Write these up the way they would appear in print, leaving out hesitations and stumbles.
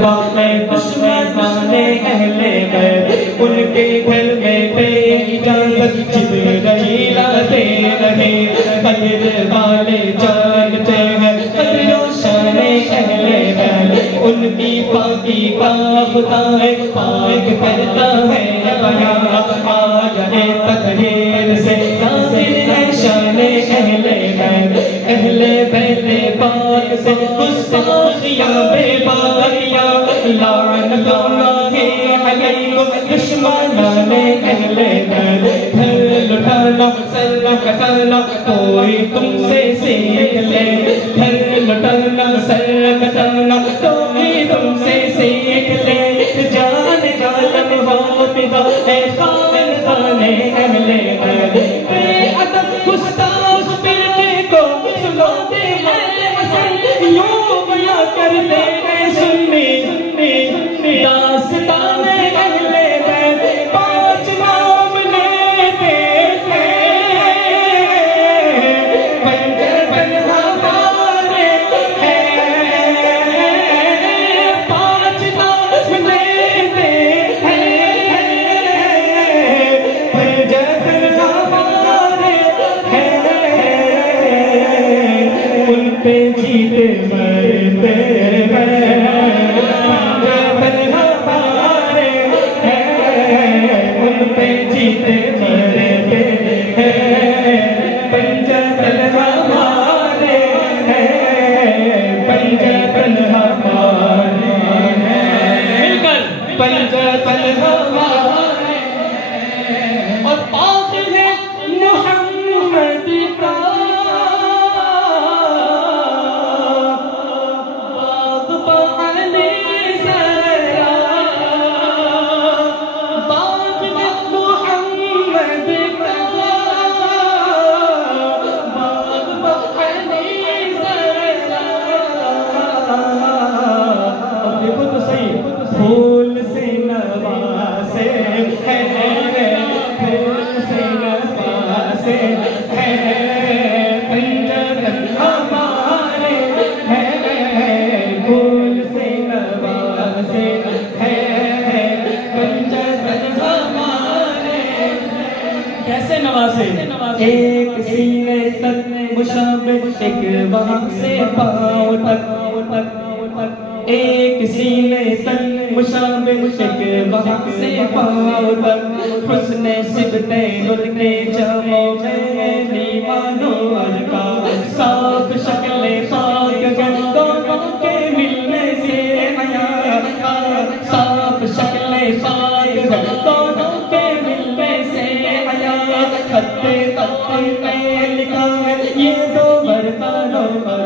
دشمنان اہل بیت ان کے گھر میں بے اجازت جبرائیل آتے رہے قدر والے جانتے ہیں قدر و شان اہل بیت ان کی پاکی کا خدا ہے پاک کرتا ہے بیان آ جائے تطہیر سے ظاہر ہے شان اہل بیت پاک سے گستاخیاں بے باقیاں لعنت اللہ علیکم دشمنان اہل بیت گھر لٹانا سر کٹانا کوئی تم سے سیکھ لے گھر لٹانا سر کٹانا کوئی تم سے سیکھ لے جان عالم ہو فدا اے خاندان اہل بیت بے ادب گستاخ فرقے کو سناتے ہیں حسن یوں بیاں کرتے ہیں سنی داستان اہل بیت پانچ نام لیتے ہیں پنجابن ہمارے ہیں پانچ نام لیتے ہیں پنجابن ہمارے ہیں ان پہ جیتے مرتے ہیں جیتے مرتے ہیں پنجابن ہمارے ہیں پنجابن ہمارے ہیں مل کر پنجابن ہمارے ہیں اور پاک ہے محمد کا پھول سے نوازے ہیں پھول سے نوازے ہیں پنجابن ہمارے ہیں پھول سے نوازے ہیں پنجابن ہمارے کیسے نوازے ایک سینے تک مشابہ ایک وہاں سے پاؤں تک ایک سینے تک مشابہ ایک وہاں سے پاؤں تک حسن صفتیں ان کے جمع میں لیوان و ارکا صاف شکل پاک گر دونوں کے ملنے سے حیا صاف شکل پاک گر دونوں کے ملنے سے حیا خط میں لکھا ہے یہ دو مرتبہ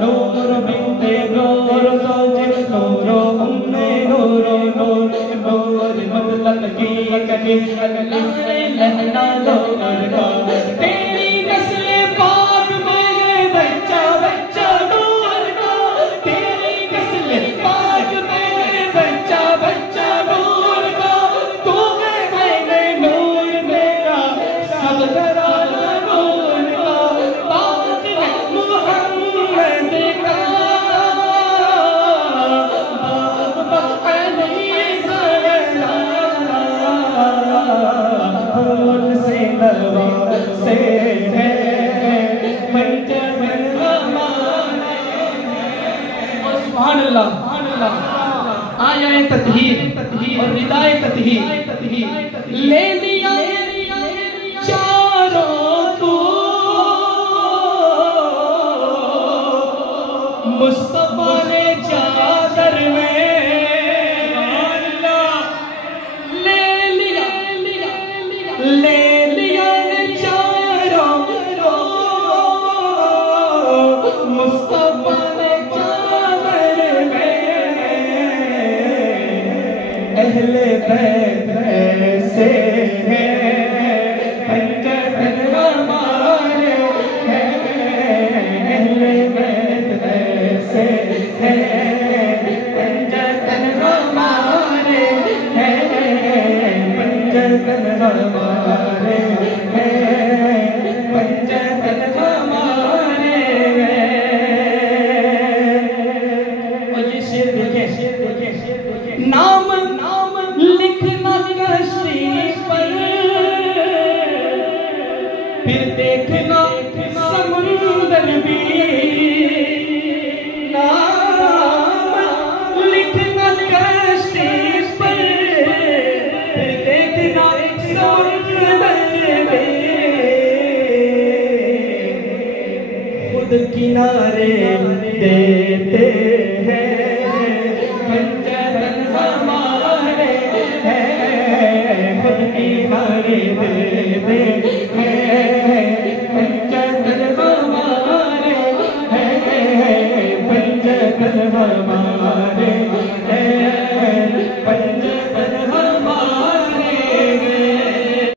نور بنت نور زوج نور نور نور مطلق کی کبھی لہنا نور کا تیری نسل پاک میں بچہ بچہ نور کا تیری نسل پاک میں بچہ بچہ نور کا تو ہے نور میرا سب گھرانا نور کا پاک ہے محمد کا پھول سے نوازے ہیں پنجابن ہمارے اور سبحان اللہ آیائے تطہیر اور ردائے تطہیر لے لیا چاروں تو مصطفیٰ نے چادر میں لے لیا چاروں مصطفیٰ نے چادر میں اہل بیت ایسے ہیں پنجابن ہمارے ہیں اہل بیت ایسے ہیں پنجابن ہمارے ہیں پنجابن ہمارے ہیں پنجابن ہمارے ہیں اور یہ شعر دیکھیں خود کنارے دیتے ہیں، پنجتن ہمارے ہیں، خود کنارے دیتے ہیں،